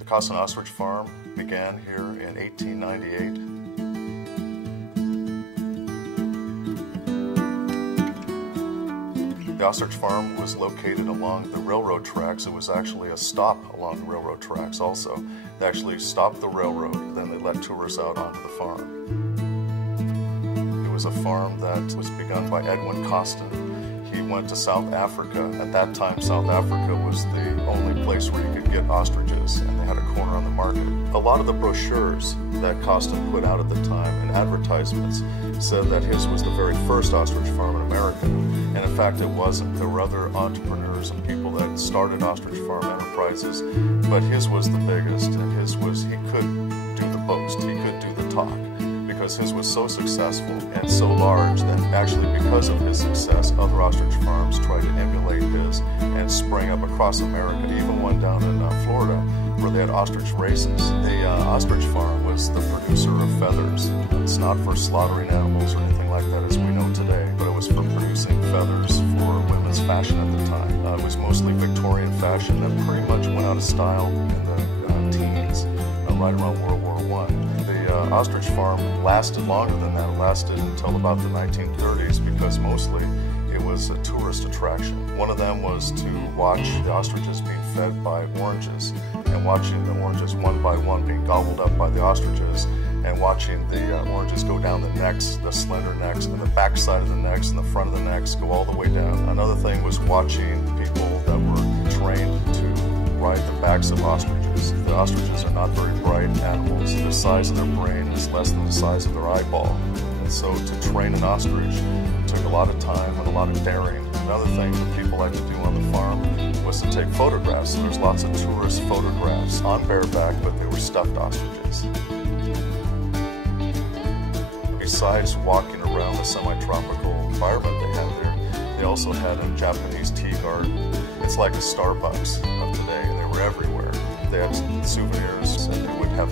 The Cawston Ostrich Farm began here in 1898. The ostrich farm was located along the railroad tracks. It was actually a stop along the railroad tracks also. They actually stopped the railroad, then they let tourists out onto the farm. It was a farm that was begun by Edwin Cawston. He went to South Africa. At that time, South Africa was the only place where you could get ostriches, and they had a corner on the market. A lot of the brochures that Cawston put out at the time and advertisements said that his was the very first ostrich farm in America. And in fact, it wasn't. There were other entrepreneurs and people that started ostrich farm enterprises, but his was the biggest, and his was, he could do the boast, he could do the talk, because his was so successful and so large that actually because of his success, other ostrich farms tried to emulate his and sprang up across America, even one down in Florida where they had ostrich races. The ostrich farm was the producer of feathers. It's not for slaughtering animals or anything like that as we know today, but it was for producing feathers for women's fashion at the time. It was mostly Victorian fashion that pretty much went out of style in the teens, right around World War I. The ostrich farm lasted longer than that. It lasted until about the 1930s because mostly it was a tourist attraction. One of them was to watch the ostriches being fed by oranges and watching the oranges one by one being gobbled up by the ostriches and watching the oranges go down the necks, the slender necks, and the back side of the necks and the front of the necks go all the way down. Another thing was watching people that were trained to ride the backs of ostriches. The ostriches are not very bright animals. The size of their brain is less than the size of their eyeball. And so to train an ostrich took a lot of time and a lot of daring. Another thing that people like to do on the farm was to take photographs. So there's lots of tourist photographs on bareback, but they were stuffed ostriches. Besides walking around the semi-tropical environment they had there, they also had a Japanese tea garden. It's like a Starbucks of today, and they were everywhere. They had souvenirs, and they would have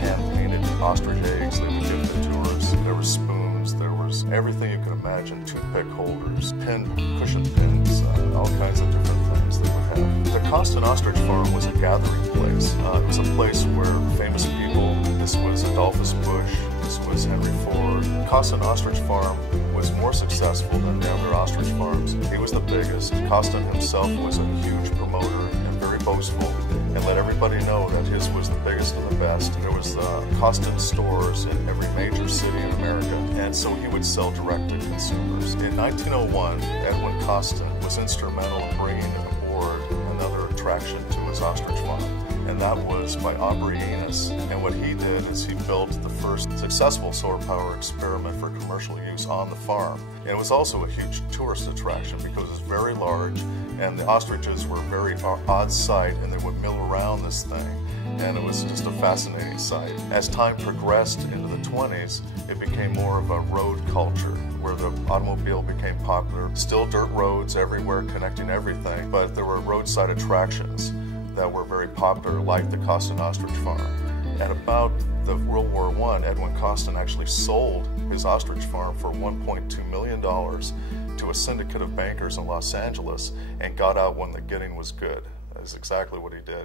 hand-painted ostrich eggs they would give the tourists. There were spoons, there was everything you could imagine, toothpick holders, cushion pins, all kinds of different things they would have. The Cawston Ostrich Farm was a gathering place. It was a place where famous people, this was Adolphus Busch, this was Henry Ford. Cawston Ostrich Farm was more successful than the other ostrich farms. He was the biggest. Cawston himself was a huge promoter and very boastful and let everybody know that his was the biggest and the best. There was Cawston stores in every major city in America, and so he would sell direct to consumers. In 1901, Edwin Cawston was instrumental in bringing aboard another attraction to his ostrich farm, and that was by Aubrey Enos. And what he did is he built the first successful solar power experiment for commercial use on the farm. And it was also a huge tourist attraction because it was very large, and the ostriches were a very odd sight, and they would mill around this thing, and it was just a fascinating sight. As time progressed into the 20s, it became more of a road culture where the automobile became popular. Still dirt roads everywhere connecting everything, but there were roadside attractions that were very popular, like the Cawston Ostrich Farm. At about the World War I, Edwin Cawston actually sold his ostrich farm for $1.2 million to a syndicate of bankers in Los Angeles and got out when the getting was good. That's exactly what he did.